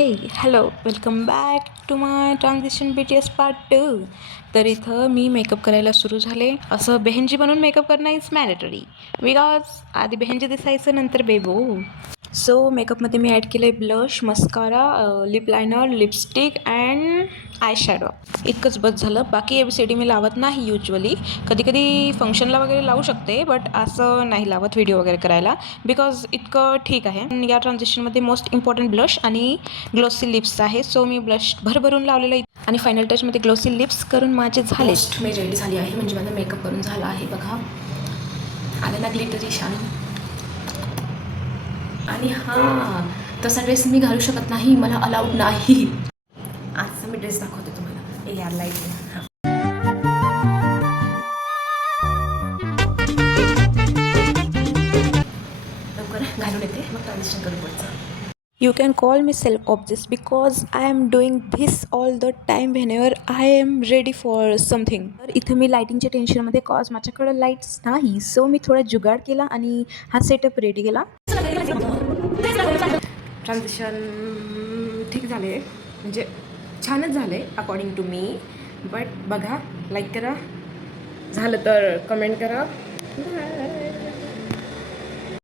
हे hello welcome back to my transition BTS part 2. तर इथं मी मेकअप करायला सुरू झाले. असं बेहनजी बनून मेकअप करणं इज मॅन्डेटरी बिकॉज आधी बेहनजी दिसायचं नंतर बेबो. सो मेकअपमध्ये मी ॲड केलं आहे blush, mascara, lip liner, lipstick and eye shadow. इतकंच बस झालं. बाकी ABCD मी लावत नाही युजली. कधी कधी फंक्शनला वगैरे लावू शकते बट असं नाही लावत व्हिडिओ वगैरे करायला बिकॉज इतकं ठीक आहे. या ट्रान्झिशनमध्ये मोस्ट इम्पॉर्टंट ब्लश आणि ग्लोसी लिप्स आहे. सो मी ब्लश भरभरून लावलेलं आहे आणि फायनल टचमध्ये ग्लोसी लिप्स करून माझे झाले. मी रेडी झाली आहे म्हणजे माझा मेकअप करून झाला आहे. बघा आलं ना ग्लिटरी शाईन. आणि हां, तसा ड्रेस मी घालू शकत नाही, मला अलाउड नाही. आजचा मी ड्रेस दाखवते तुम्हाला. यार लाईट हां लवकर घालून येते मग ट्रान्झिशन करून पुढचं. You can call me self-obsessed because I am doing this all the time whenever I am ready for something. तर इथं मी लाईटिंगच्या टेन्शनमध्ये कॉज माझ्याकडं लाईट्स नाही. सो मी थोडा जुगाड केला आणि हा सेटअप रेडी केला. ट्रान्झिशन ठीक झाले म्हणजे छानच झाले अकॉर्डिंग टू मी. बट बघा, लाईक करा, झालं तर कमेंट करा.